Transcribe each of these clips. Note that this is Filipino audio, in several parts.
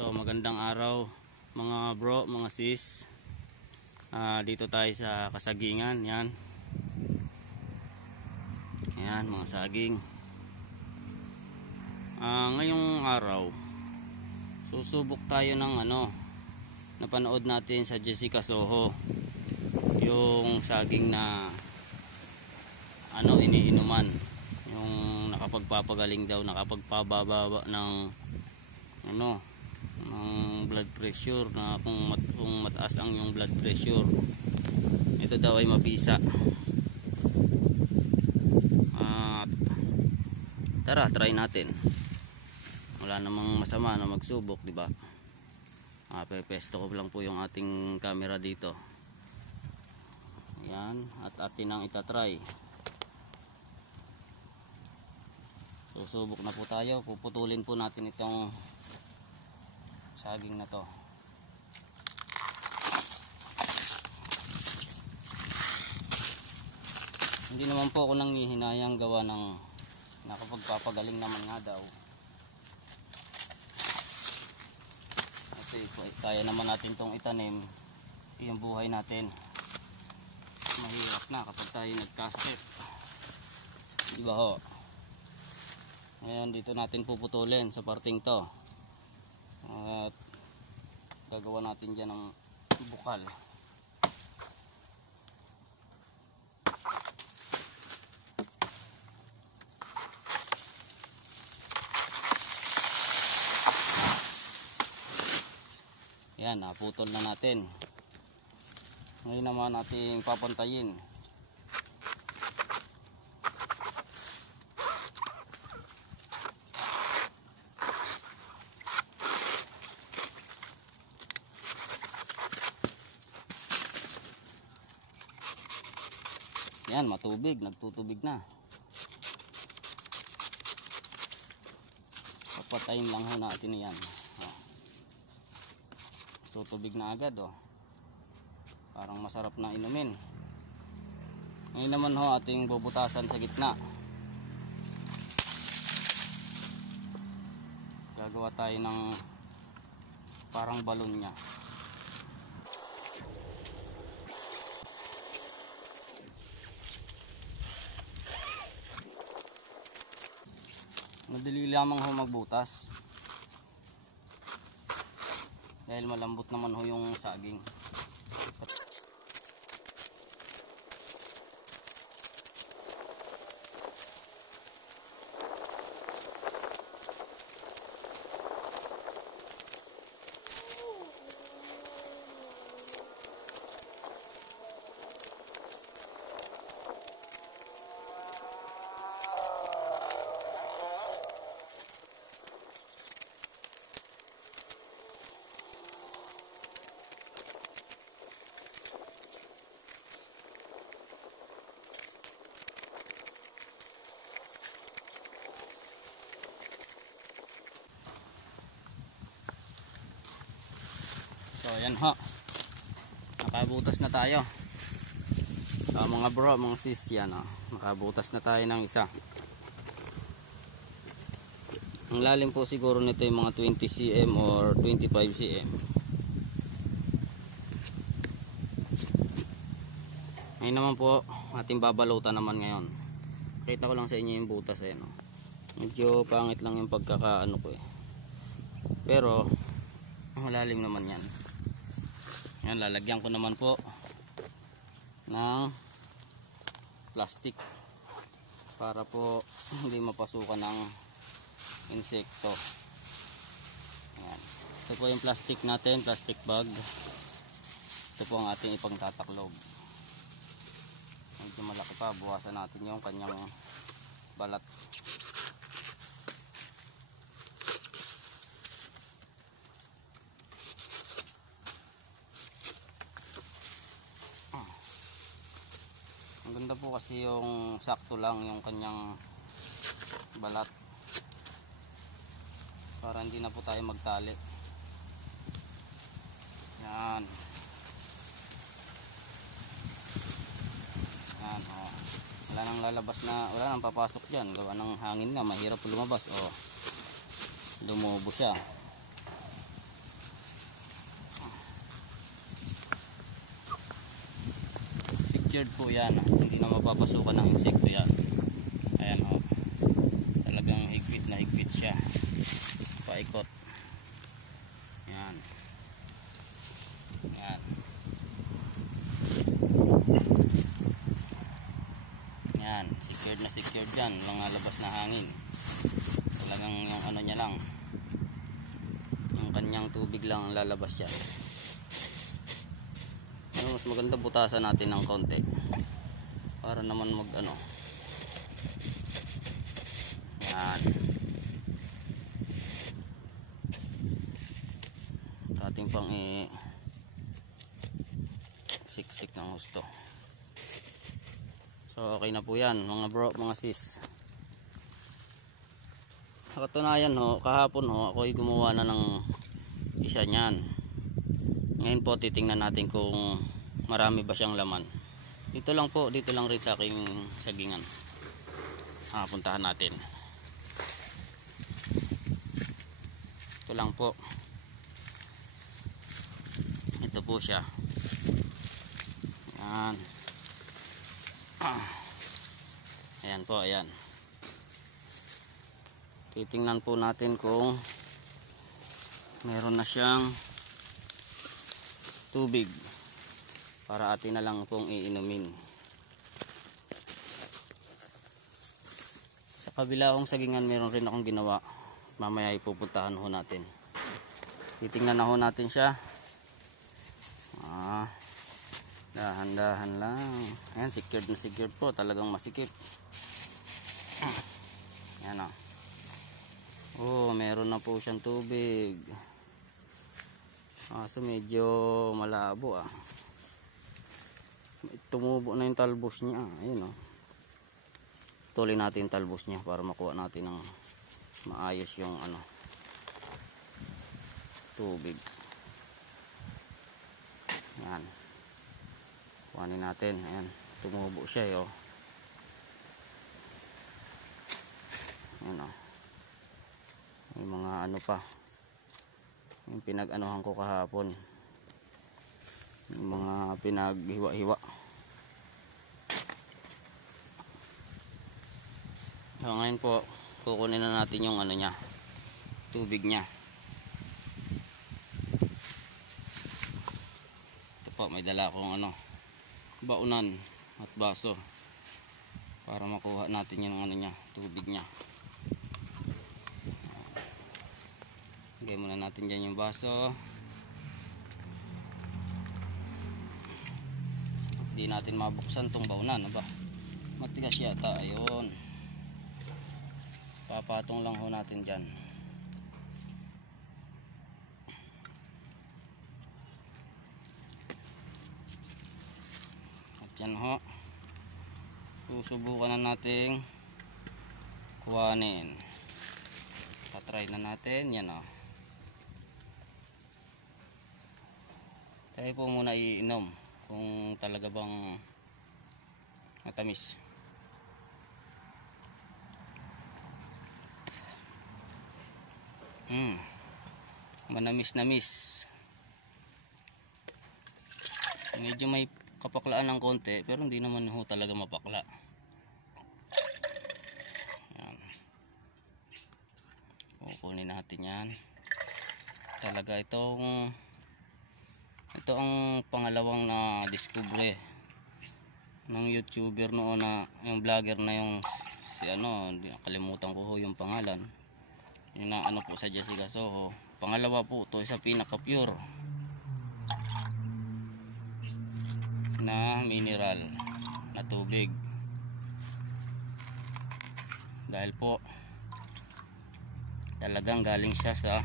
So magandang araw mga bro, mga sis. Dito tayo sa kasagingan. Yan. Yan mga saging. Ngayong araw susubok tayo ng napanood natin sa Jessica Soho, yung saging na iniinuman, yung nakapagpapagaling daw, nakapagpababa ng ng blood pressure, na kung mataas ang yung blood pressure, ito daw ay mabisa. Tara, try natin. Wala namang masama na magsubok, di ba? Pepesto ko lang po yung ating camera dito. Ayan, at atin ang itatry. Susubok na po tayo. Puputulin po natin itong saging na to. Hindi naman po ako nanghihinayang gawa ng nakapagpapagaling naman nga daw. Kasi kaya naman natin tong itanim, yung buhay natin. Mahirap na kapag tayo nagkasakit, di ba ho? Ngayon dito natin puputulin sa parting to, at gagawa natin dyan ng bukal. Yan, naputol na natin. Ngayon naman nating papantayin. Yan, matubig, nagtutubig na. Papatayin lang ho natin yan. Tutubig na agad, parang masarap na inumin. Ngayon naman ho ating bubutasan sa gitna. Gagawa tayo ng parang balon niya. Madali lamang ho magbutas, dahil malambot naman ho yung saging. So ayan ho, nakabutas na tayo. Mga bro, mga sis, yan nakabutas na tayo ng isa. Ang lalim po siguro nito yung mga 20 cm or 25 cm. Ngayon naman po ating babalutan naman ngayon. Kita ko lang sa inyo yung butas, medyo pangit lang yung pagkakaano ko pero malalim naman yan. Yan, lalagyan ko naman po ng plastic para po hindi mapasukan ng insekto. Yan. Ito po yung plastic natin, plastic bag. Ito po ang ating ipangtataklob. Medyo malaki pa, buwasan natin yung kanyang balat. Ang ganda po kasi yung sakto lang yung kanyang balat, para hindi na po tayo magtali. Yan. Yan, wala nang lalabas na, wala nang papasok dyan, gawa ng hangin nga, mahirap lumabas. Lumubo siya. secured po yan. Hindi na mapapasukan ng insekto yan. Ayan o. Talagang higpit na higpit siya. Paikot. Yan. Yan. Yan. Secured yan. Walang lalabas na hangin. Talagang yung ano niya lang. Yung kanyang tubig lang ang lalabas dyan. Ano, mas maganda butasan natin ng konti para naman mag ano. Yan. Ating pang siksik ng husto. So okay na po yan mga bro, mga sis. Sa katunayan ho, kahapon ho ako ay gumawa na ng isa niyan. Ngayon po titingnan natin kung marami ba siyang laman. Dito lang po, dito lang rin sa aking sagingan. Puntahan natin. Ito lang po. Ito po siya. Ayan. Ayan po, ayan. Titingnan po natin kung meron na siyang tubig para atin na lang pong iinumin. Sa kabila kong sagingan meron rin akong ginawa. Mamaya ipupuntahan ho natin. Titingnan na ho natin siya. Dahan-dahan lang. Ayan, secured na secured po. Talagang masikip. Ayan o. Meron na po siyang tubig. So medyo malabo Tumubo na yung talbos niya. Ayun o. Tuloy natin yung talbos niya para makuha natin ng maayos yung ano, tubig. Yan. Kuhanin natin. Ayan. Tumubo siya o. Ayan o. May mga ano pa. Yung pinag-anuhan ko kahapon, yung mga pinaghiwa-hiwa. So ngayon po kukunin na natin yung ano niya, tubig niya. Ito po, may dala akong ano, baunan at baso para makuha natin yung ano niya, tubig niya. Lagay muna natin dyan yung baso. Hindi natin mabuksan tong baunan. Matigas yata. Ayun. Papatong lang ho natin dyan. At yan ho. Susubukan na natin kuhanin. Patry na natin. Yan o. Tayo po muna iinom kung talaga bang matamis. Manamis-namis. Medyo may kapaklaan ng konti pero hindi naman ho talaga mapakla. Yan. Kukunin natin yan. Talaga ito ang pangalawang na discovery ng YouTuber noon, na yung vlogger na yung si ano, nakalimutan ko ho yung pangalan. Yung na ano po sa Jessica Soho. Pangalawa po ito sa pinaka pure na mineral na tubig. Dahil po talagang galing siya sa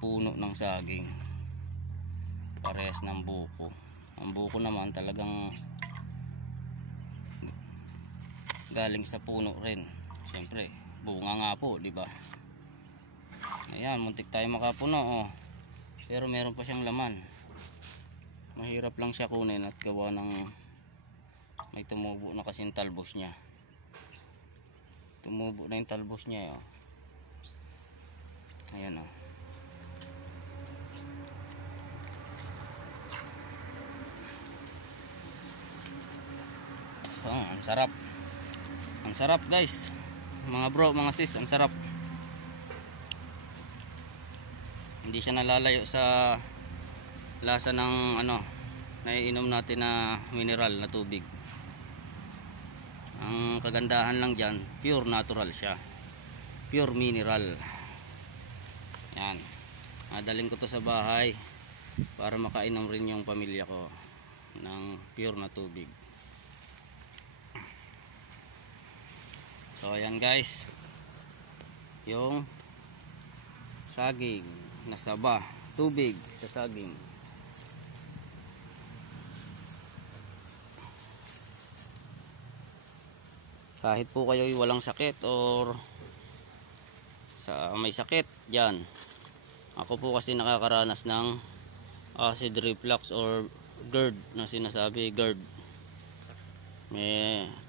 puno ng saging. Parehas ng buko. Ang buko naman talagang galing sa puno rin. Siyempre, bunga nga po, di ba? Ayan, muntik tayo makapuno oh. Pero meron pa siyang laman. Mahirap lang siya kunin at gawa ng may tumubo na kasing talbos niya. Tumubo na yung talbos niya oh. Ayan oh. Ang sarap. Ang sarap guys. Mga bro, mga sis, ang sarap. Hindi siya nalalayo sa lasa ng ano, naiinom natin na mineral na tubig. Ang kagandahan lang dyan, pure natural siya. Pure mineral. Yan. Dalhin ko to sa bahay para makainom rin yung pamilya ko ng pure na tubig. So ayan guys, yung saging na saba, tubig sa saging. Kahit po kayo walang sakit or may sakit dyan, ako po kasi nakakaranas ng acid reflux or GERD na sinasabi, GERD.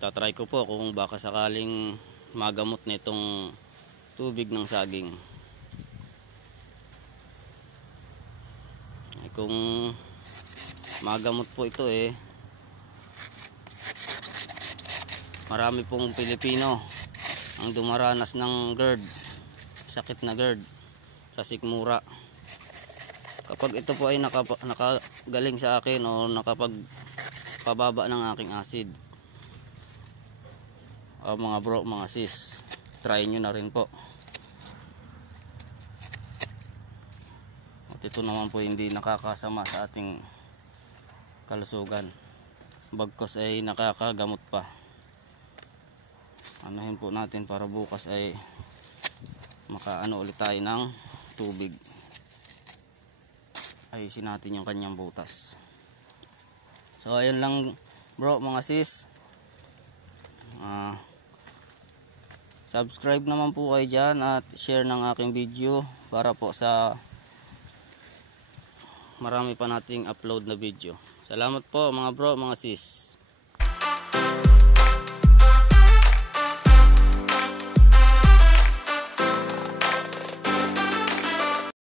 Tatry ko po kung baka sakaling magamot nitong tubig ng saging. Kung magamot po ito marami pong Pilipino ang dumaranas ng GERD, sakit na GERD sa sikmura. Kapag ito po ay nakagaling sa akin o nakapagpababa ng aking acid, mga bro, mga sis, try nyo na rin po. At ito naman po hindi nakakasama sa ating kalusugan, bagkos ay nakakagamot pa. Anuhin po natin para bukas ay makaano ulit tayo ng tubig. Ayusin natin yung kanyang butas. So ayun lang bro, mga sis. Subscribe naman po kayo dyan at share ng aking video para po sa marami pa nating upload na video. Salamat po mga bro, mga sis.